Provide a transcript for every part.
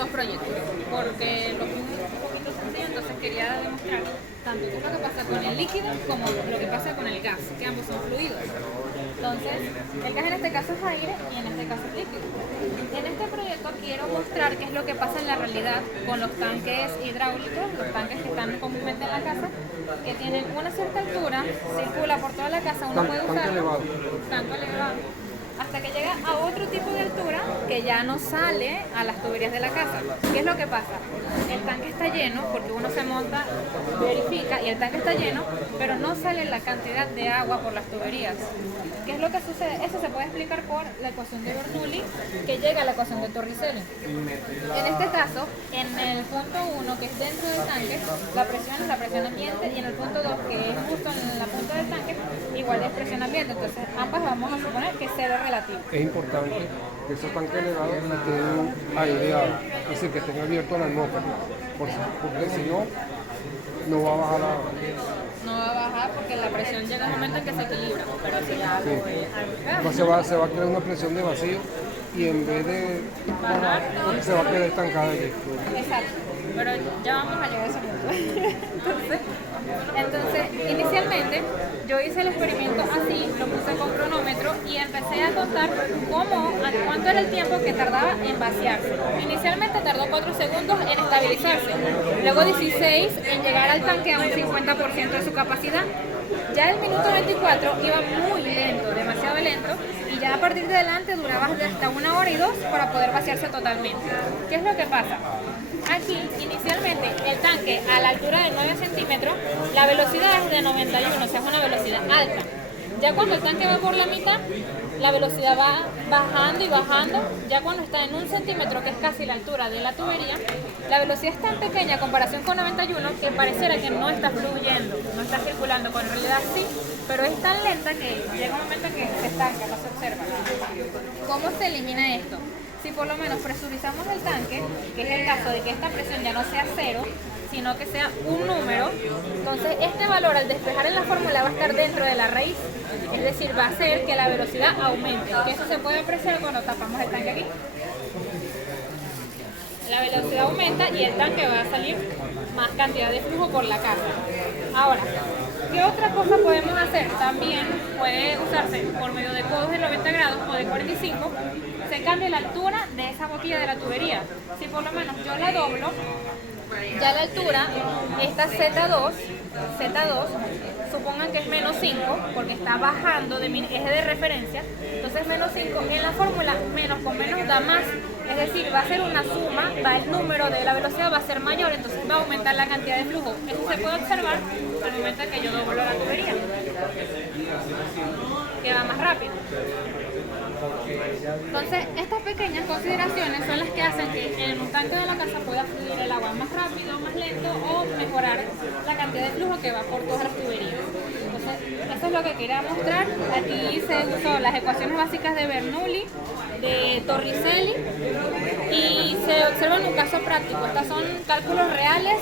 dos proyectos, porque lo que es un poquito sencillo, entonces quería demostrar tanto qué es lo que pasa con el líquido como lo que pasa con el gas, que ambos son fluidos. Entonces, el gas en este caso es aire y en este caso es líquido. En este proyecto quiero mostrar qué es lo que pasa en la realidad con los tanques hidráulicos, los tanques que están comúnmente en la casa, que tienen una cierta altura, circula por toda la casa, uno puede usarlo, tanque elevado, hasta que llega a otro tipo de altura que ya no sale a las tuberías de la casa. ¿Qué es lo que pasa? El tanque está lleno porque uno se monta, verifica y el tanque está lleno, pero no sale la cantidad de agua por las tuberías. ¿Qué es lo que sucede? Eso se puede explicar por la ecuación de Bernoulli que llega a la ecuación de Torricelli. En este caso, en el punto 1, que es dentro del tanque, la presión es la presión ambiente, y en el punto 2, que es justo en la punta del tanque, igual es presión ambiente. Entonces, ambas vamos a suponer que es cero relativo. Es importante que esos tanques elevados estén aireados, es decir, que estén abiertos a la atmósfera, porque si no, no va a bajar la... No va a bajar porque la presión llega a un momento en que se equilibra, pero si algo Entonces se va a crear una presión de vacío y en vez de bajar, se va a quedar estancada allí. Exacto, pero ya vamos a llegar a ese punto. Entonces, inicialmente yo hice el experimento así, lo puse con cronómetro y empecé a contar cuánto era el tiempo que tardaba en vaciarse. Inicialmente tardó 4 segundos en estabilizarse, luego 16 en llegar al tanque a un 50% de su capacidad. Ya el minuto 24 iba muy lento, demasiado lento, y ya a partir de adelante duraba hasta 1 hora y 2 para poder vaciarse totalmente. ¿Qué es lo que pasa? Aquí, inicialmente, el tanque a la altura de 9 centímetros, la velocidad es de 91, o sea, es una velocidad alta. Ya cuando el tanque va por la mitad, la velocidad va bajando y bajando. Ya cuando está en 1 centímetro, que es casi la altura de la tubería, la velocidad es tan pequeña a comparación con 91 que pareciera que no está fluyendo, no está circulando, cuando en realidad sí, pero es tan lenta que llega un momento que se estanca, no se observa. ¿Cómo se elimina esto? Si por lo menos presurizamos el tanque, que es el caso de que esta presión ya no sea 0, sino que sea un número, entonces este valor al despejar en la fórmula va a estar dentro de la raíz, es decir, va a hacer que la velocidad aumente, que eso se puede apreciar cuando tapamos el tanque aquí. La velocidad aumenta y el tanque va a salir más cantidad de flujo por la casa. Ahora, ¿qué otra cosa podemos hacer? También puede usarse por medio de codos de 90 grados o de 45, se cambia la altura de esa boquilla de la tubería. Si por lo menos yo la doblo, ya la altura, esta Z2, supongan que es menos 5, porque está bajando de mi eje de referencia, entonces menos 5, en la fórmula menos con menos da más, es decir, va a ser una suma, el número de la velocidad va a ser mayor, entonces va a aumentar la cantidad de flujo. Eso se puede observar al momento en que yo doblo la tubería, que va más rápido. Entonces, estas pequeñas consideraciones son las que hacen que en un tanque de la casa pueda fluir el agua más rápido, más lento, o mejorar la cantidad de flujo que va por todas las tuberías. Entonces, eso es lo que quería mostrar. Aquí se usó las ecuaciones básicas de Bernoulli, de Torricelli, y se observa en un caso práctico. Estos son cálculos reales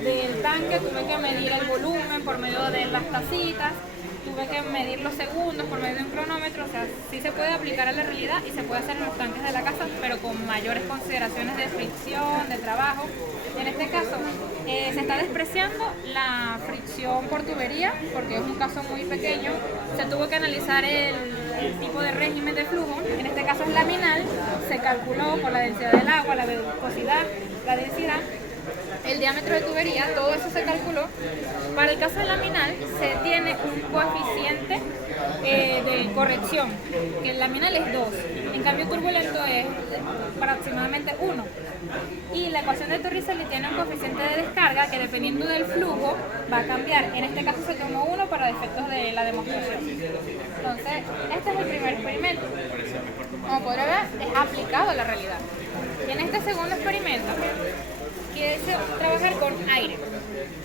del tanque. Tuve que medir el volumen por medio de las tacitas, tuve que medir los segundos por medio de un cronómetro. O sea, sí se puede aplicar a la realidad y se puede hacer en los tanques de la casa, pero con mayores consideraciones de fricción, de trabajo. En este caso, se está despreciando la fricción por tubería, porque es un caso muy pequeño. Se tuvo que analizar el tipo de régimen de flujo, en este caso es laminal, se calculó por la densidad del agua, la viscosidad, la densidad, el diámetro de tubería, todo eso se calculó. Para el caso laminal se tiene un coeficiente de corrección, que el laminal es 2, en cambio turbulento es aproximadamente 1. Y la ecuación de Torricelli tiene un coeficiente de descarga que dependiendo del flujo va a cambiar. En este caso se tomó 1 para efectos de la demostración. Entonces, este es el primer experimento. Como podrán ver, es aplicado a la realidad. Y en este segundo experimento, quiere trabajar con aire,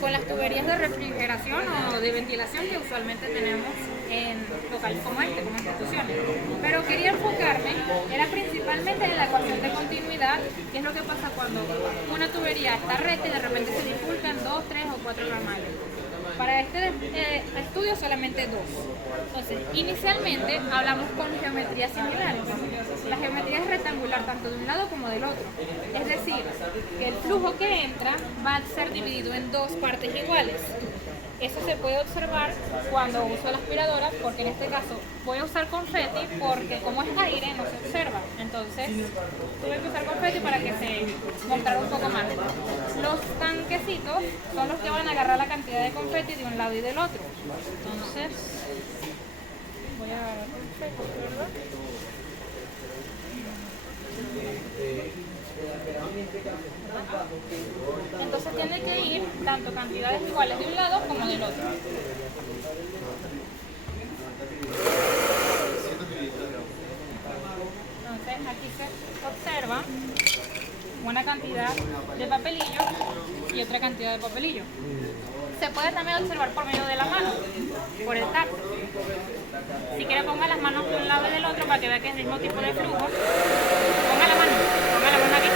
con las tuberías de refrigeración o de ventilación que usualmente tenemos en locales como este, como instituciones. Pero quería enfocarme, era principalmente en la ecuación de continuidad, que es lo que pasa cuando una tubería está recta y de repente se bifurcan 2, 3 o 4 ramales. Para este estudio solamente 2. Entonces, inicialmente hablamos con geometrías similares. la geometría es rectangular tanto de un lado como del otro. Es decir, que el flujo que entra va a ser dividido en dos partes iguales. Eso se puede observar cuando uso la aspiradora, porque en este caso voy a usar confeti porque como es aire no se observa. Entonces tuve que usar confeti para que se mostrara un poco más. Los tanquecitos son los que van a agarrar la cantidad de confeti de un lado y del otro. Entonces voy a agarrar confeti, ¿verdad? Entonces tiene que ir tanto cantidades iguales de un lado como del otro. Entonces aquí se observa una cantidad de papelillo y otra cantidad de papelillo. Se puede también observar por medio de la mano, por el tacto. Si quiere ponga las manos de un lado y del otro para que vea que es el mismo tipo de flujo. Ponga la mano aquí.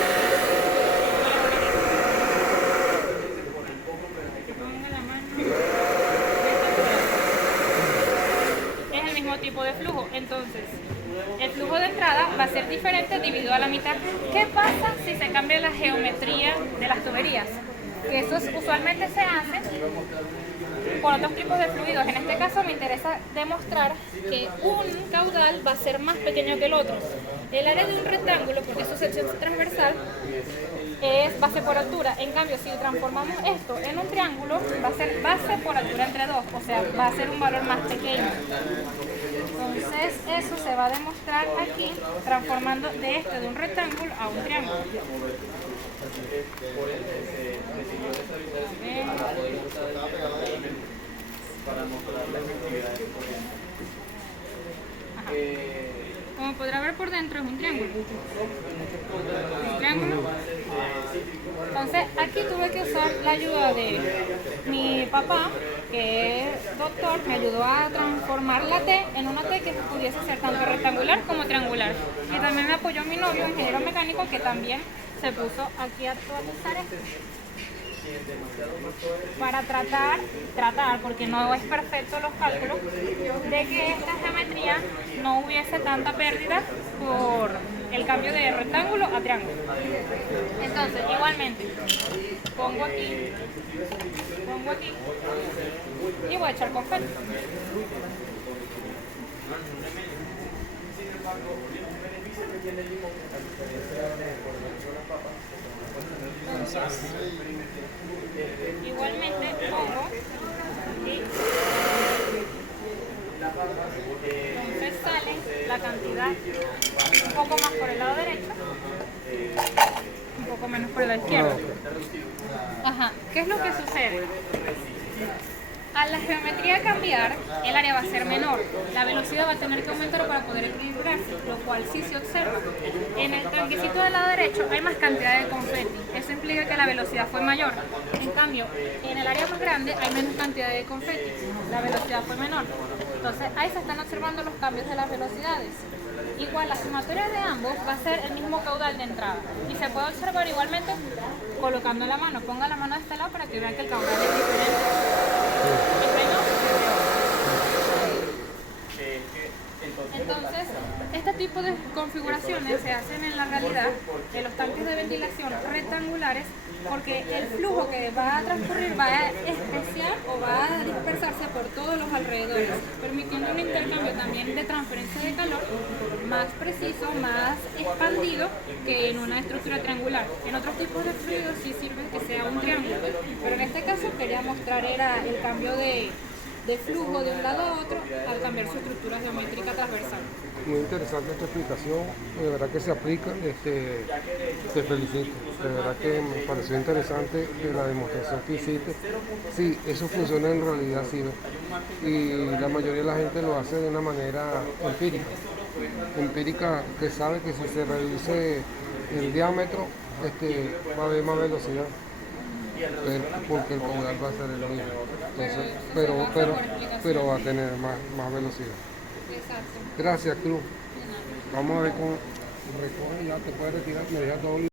Es el mismo tipo de flujo. Entonces, el flujo de entrada va a ser diferente dividido a la mitad. ¿Qué pasa si se cambia la geometría de las tuberías? Que eso usualmente se hace con otros tipos de fluidos. En este caso me interesa demostrar que un caudal va a ser más pequeño que el otro. El área de un rectángulo, porque su sección transversal es base por altura. En cambio, si transformamos esto en un triángulo, va a ser base por altura entre dos, o sea, va a ser un valor más pequeño. Entonces, eso se va a demostrar aquí, transformando de un rectángulo a un triángulo. Ajá. Como podrá ver por dentro es un triángulo. Un triángulo. Entonces aquí tuve que usar la ayuda de mi papá, que es doctor, me ayudó a transformar la T en una T que pudiese ser tanto rectangular como triangular. Y también me apoyó mi novio, ingeniero mecánico, que también se puso aquí a actualizar esto. Para tratar, porque no es perfecto los cálculos, de que esta geometría no hubiese tanta pérdida por el cambio de rectángulo a triángulo. Entonces, igualmente, pongo aquí y voy a echar confeti. Entonces, igualmente pongo y entonces sale la cantidad un poco más por el lado derecho, un poco menos por el lado izquierdo. Ajá, ¿qué es lo que sucede? Al la geometría cambiar, el área va a ser menor, la velocidad va a tener que aumentar para poder equilibrarse, lo cual sí se observa. En el tanquecito del lado derecho hay más cantidad de confeti, eso implica que la velocidad fue mayor. En cambio, en el área más grande hay menos cantidad de confeti, la velocidad fue menor. Entonces ahí se están observando los cambios de las velocidades. Igual la sumatoria de ambos va a ser el mismo caudal de entrada y se puede observar igualmente colocando la mano. Ponga la mano de este lado para que vean que el caudal es diferente. Entonces, este tipo de configuraciones se hacen en la realidad de los tanques de ventilación rectangulares porque el flujo que va a transcurrir va a especiar o va a dispersarse por todos los alrededores, permitiendo un intercambio también de transferencia de calor más preciso, más expandido que en una estructura triangular. En otros tipos de fluidos sí sirve que sea un triángulo, pero en este caso quería mostrar era el cambio de flujo de un lado a otro al cambiar su estructura geométrica transversal. Muy interesante esta explicación, de verdad que se aplica, te felicito, de verdad que me pareció interesante la demostración que hiciste. Sí, eso funciona en realidad, sí, y la mayoría de la gente lo hace de una manera empírica, que sabe que si se reduce el diámetro, va a haber más velocidad. Porque el caudal va a ser el mismo. Entonces, pero va a tener más velocidad. Exacto. Gracias, Cruz. Vamos a ver cómo recoge, ya te puedes retirar, me deja todo.